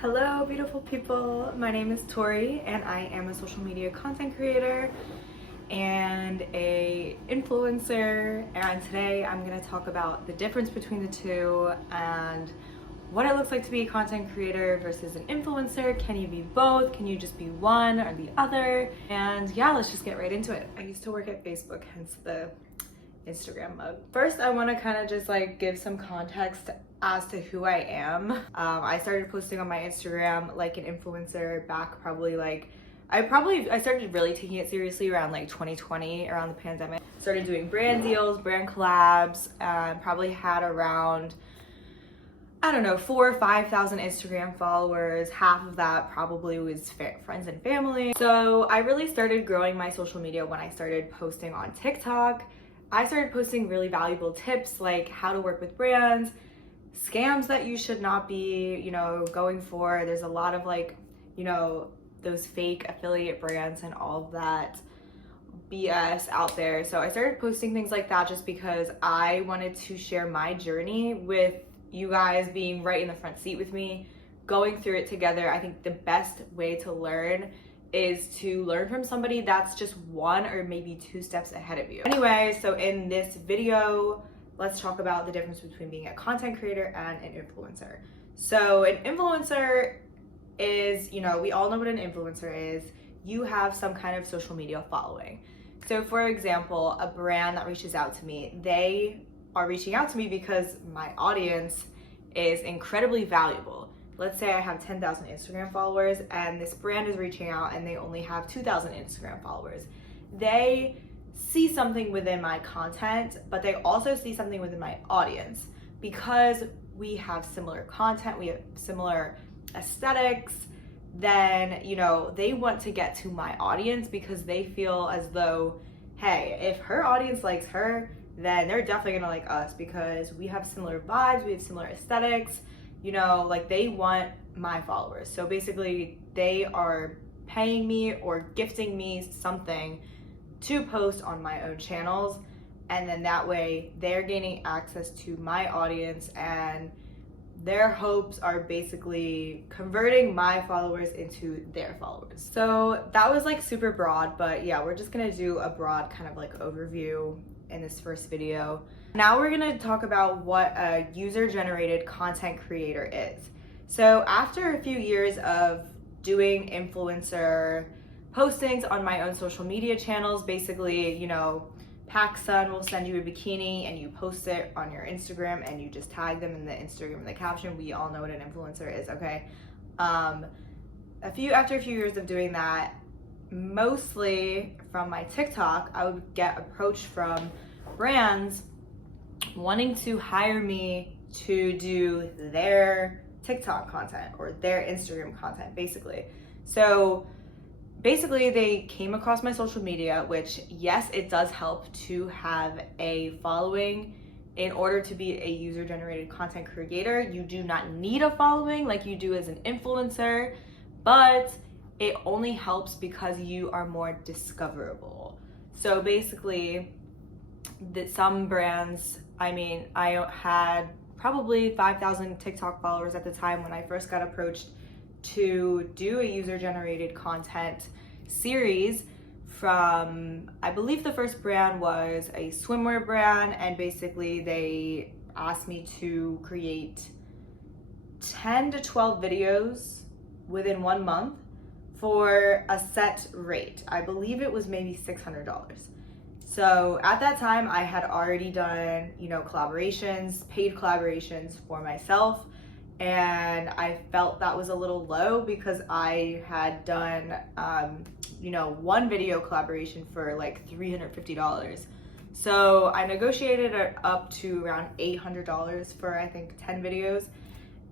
Hello beautiful people, my name is Tori and I am a social media content creator and a influencer, and today I'm going to talk about the difference between the two and what it looks like to be a content creator versus an influencer. Can you be both? Can you just be one or the other? And yeah, let's just get right into it. I used to work at Facebook, hence the Instagram mug. First, I want to kind of just like give some context as to who I am. I started posting on my Instagram like an influencer back probably like, I started really taking it seriously around like 2020, around the pandemic. Started doing brand deals, brand collabs, and probably had around, I don't know, 4,000 or 5,000 Instagram followers. Half of that probably was friends and family. So I really started growing my social media when I started posting on TikTok. I started posting really valuable tips like how to work with brands, scams that you should not be, going for. There's a lot of like, those fake affiliate brands and all of that BS out there. So I started posting things like that just because I wanted to share my journey with you guys, being right in the front seat with me, going through it together. I think the best way to learn is to learn from somebody that's just one or maybe two steps ahead of you. Anyway, so in this video, let's talk about the difference between being a content creator and an influencer. So an influencer is, we all know what an influencer is. You have some kind of social media following. So for example, a brand that reaches out to me, they are reaching out to me because my audience is incredibly valuable. Let's say I have 10,000 Instagram followers and this brand is reaching out and they only have 2,000 Instagram followers. They see something within my content, but they also see something within my audience because we have similar content, we have similar aesthetics. Then, they want to get to my audience because they feel as though, hey, if her audience likes her, then they're definitely gonna like us because we have similar vibes, we have similar aesthetics. Like they want my followers. So basically they are paying me or gifting me something to post on my own channels. And then that way they're gaining access to my audience and their hopes are basically converting my followers into their followers. So that was like super broad, but yeah, we're just gonna do a broad kind of like overview in this first video. Now we're gonna talk about what a user-generated content creator is. So after a few years of doing influencer postings on my own social media channels, basically, PacSun will send you a bikini and you post it on your Instagram and you just tag them in the Instagram in the caption. We all know what an influencer is, okay? After a few years of doing that, mostly from my TikTok, I would get approached from brands wanting to hire me to do their TikTok content or their Instagram content, basically. So basically they came across my social media, which yes, it does help to have a following in order to be a user-generated content creator. You do not need a following like you do as an influencer, but it only helps because you are more discoverable. So basically, some brands, I had probably 5,000 TikTok followers at the time when I first got approached to do a user-generated content series from, I believe the first brand was a swimwear brand, and basically they asked me to create 10 to 12 videos within 1 month for a set rate. I believe it was maybe $600. So at that time I had already done, collaborations, paid collaborations for myself. And I felt that was a little low because I had done, one video collaboration for like $350. So I negotiated it up to around $800 for I think 10 videos.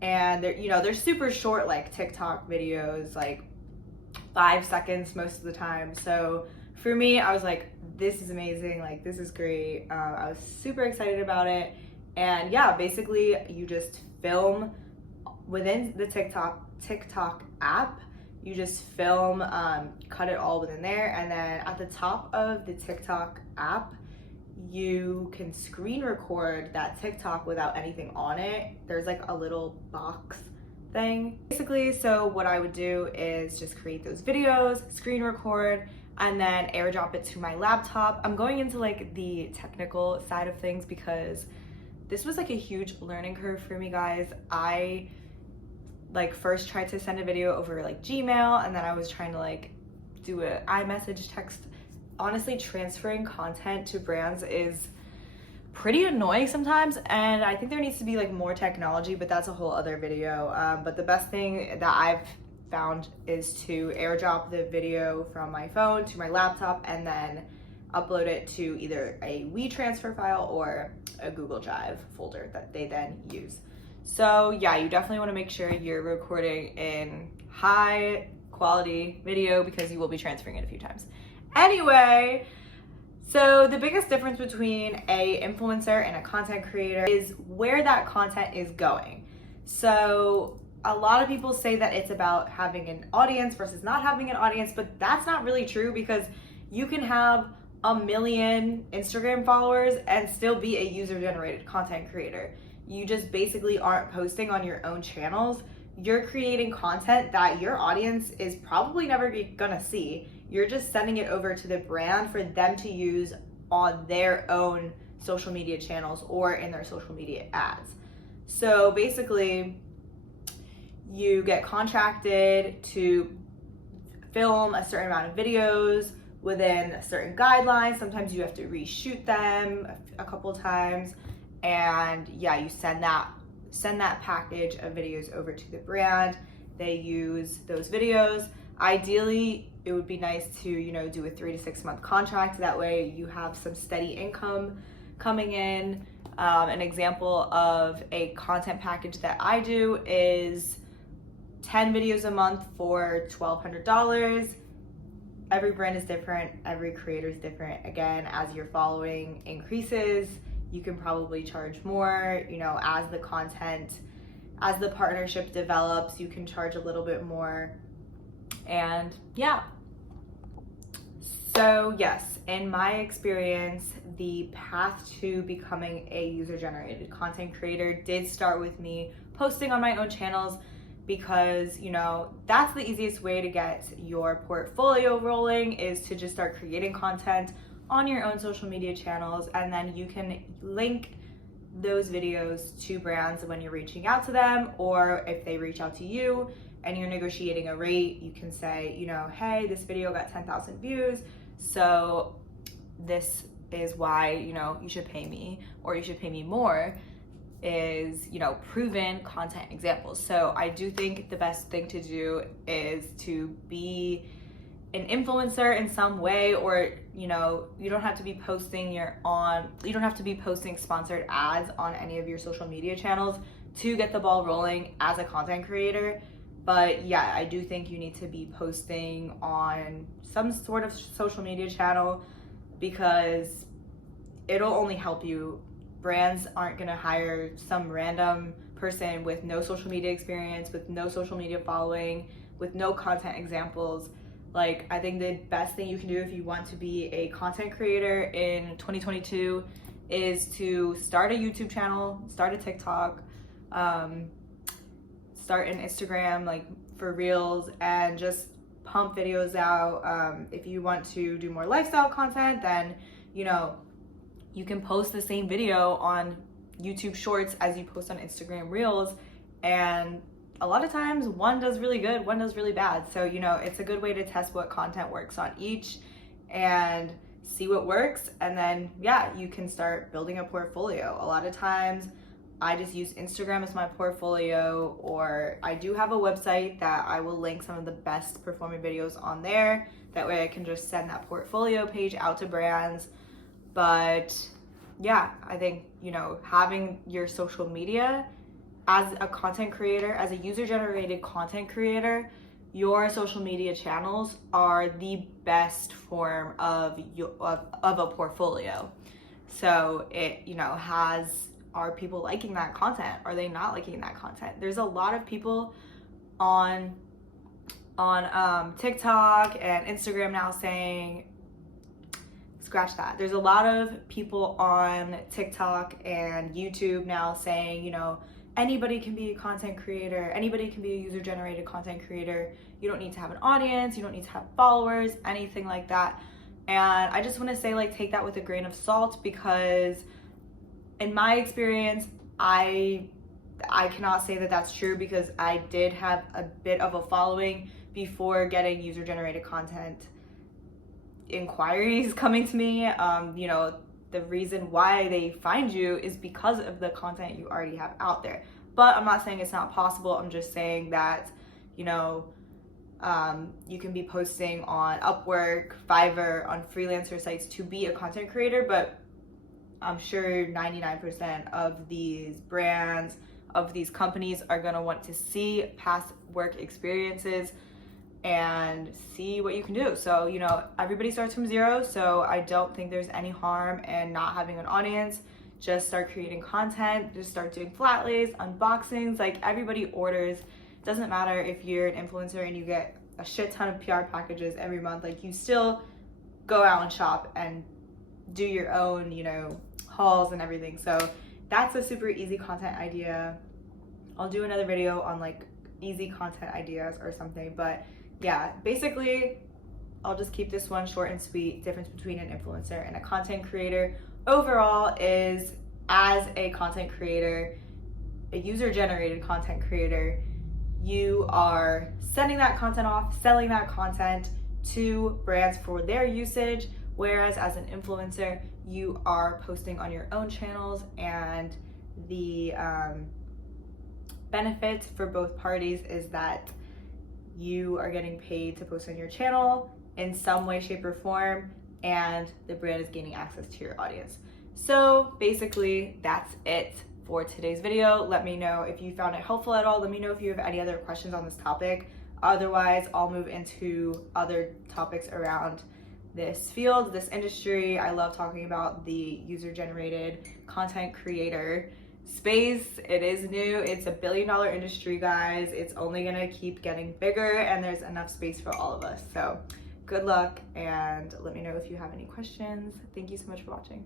And they're super short, like TikTok videos, like 5 seconds most of the time. So for me, I was like, this is amazing, like this is great. I was super excited about it. And yeah, basically you just film within the TikTok app. You just film, cut it all within there, and then at the top of the TikTok app, you can screen record that TikTok without anything on it. There's like a little box thing. Basically, so what I would do is just create those videos, screen record, and then airdrop it to my laptop. I'm going into like the technical side of things because this was like a huge learning curve for me, guys. I like first tried to send a video over like Gmail, and then I was trying to like do a iMessage text. Honestly, transferring content to brands is pretty annoying sometimes, and I think there needs to be like more technology, but that's a whole other video. But the best thing that I've found is to airdrop the video from my phone to my laptop and then upload it to either a WeTransfer file or a Google Drive folder that they then use. So yeah, you definitely want to make sure you're recording in high quality video because you will be transferring it a few times. Anyway, so the biggest difference between a influencer and a content creator is where that content is going. So a lot of people say that it's about having an audience versus not having an audience, but that's not really true because you can have 1 million Instagram followers and still be a user-generated content creator. You just basically aren't posting on your own channels. You're creating content that your audience is probably never gonna see. You're just sending it over to the brand for them to use on their own social media channels or in their social media ads. So basically, you get contracted to film a certain amount of videos within a certain guidelines. Sometimes you have to reshoot them a couple times, and yeah, you send that package of videos over to the brand. They use those videos. Ideally, it would be nice to, you know, do a 3 to 6 month contract. That way you have some steady income coming in. An example of a content package that I do is 10 videos a month for $1,200. Every brand is different, every creator is different. Again, as your following increases, you can probably charge more. You know, as the partnership develops, you can charge a little bit more. And yeah. So yes, in my experience, the path to becoming a user-generated content creator did start with me posting on my own channels, because, you know, that's the easiest way to get your portfolio rolling, is to just start creating content on your own social media channels, and then you can link those videos to brands when you're reaching out to them, or if they reach out to you and you're negotiating a rate, you can say, you know, hey, this video got 10,000 views, so this is why, you know, you should pay me, or you should pay me more, is, you know, proven content examples. So I do think the best thing to do is to be an influencer in some way, or, you know, you don't have to be posting sponsored ads on any of your social media channels to get the ball rolling as a content creator. But yeah, I do think you need to be posting on some sort of social media channel, because it'll only help you. Brands aren't gonna hire some random person with no social media experience, with no social media following, with no content examples. Like, I think the best thing you can do if you want to be a content creator in 2022 is to start a YouTube channel, start a TikTok, start an Instagram, like for reels, and just pump videos out. If you want to do more lifestyle content, then, you know, you can post the same video on YouTube Shorts as you post on Instagram Reels, and a lot of times one does really good, one does really bad. So, you know, it's a good way to test what content works on each and see what works, and then yeah, you can start building a portfolio. A lot of times I just use Instagram as my portfolio, or I do have a website that I will link some of the best performing videos on there. That way I can just send that portfolio page out to brands. But yeah, I think, you know, having your social media as a content creator, as a user-generated content creator, your social media channels are the best form of a portfolio. So it, you know, are people liking that content? Are they not liking that content? There's a lot of people on TikTok and Instagram now saying, scratch that. There's a lot of people on TikTok and YouTube now saying, you know, anybody can be a content creator. Anybody can be a user-generated content creator. You don't need to have an audience. You don't need to have followers, anything like that. And I just want to say, like, take that with a grain of salt, because in my experience, I cannot say that that's true, because I did have a bit of a following before getting user-generated content inquiries coming to me. You know, the reason why they find you is because of the content you already have out there. But I'm not saying it's not possible. I'm just saying that, you know, you can be posting on Upwork, Fiverr, on freelancer sites to be a content creator, but I'm sure 99% of these brands, of these companies, are gonna want to see past work experiences and see what you can do. So, you know, everybody starts from zero, so I don't think there's any harm in not having an audience. Just start creating content, just start doing flat lays, unboxings. Like, everybody orders. Doesn't matter if you're an influencer and you get a shit ton of PR packages every month, like, you still go out and shop and do your own, you know, hauls and everything. So that's a super easy content idea. I'll do another video on like easy content ideas or something, but yeah, basically I'll just keep this one short and sweet. Difference between an influencer and a content creator overall is, as a content creator, a user-generated content creator, you are sending that content off, selling that content to brands for their usage, whereas as an influencer, you are posting on your own channels, and the benefit for both parties is that you are getting paid to post on your channel in some way, shape, or form, and the brand is gaining access to your audience. So basically, that's it for today's video. Let me know if you found it helpful at all. Let me know if you have any other questions on this topic. Otherwise, I'll move into other topics around this field, this industry. I love talking about the user-generated content creator space. It is new. It's $1 billion industry, guys. It's only gonna keep getting bigger, and there's enough space for all of us. So good luck, and let me know if you have any questions. Thank you so much for watching.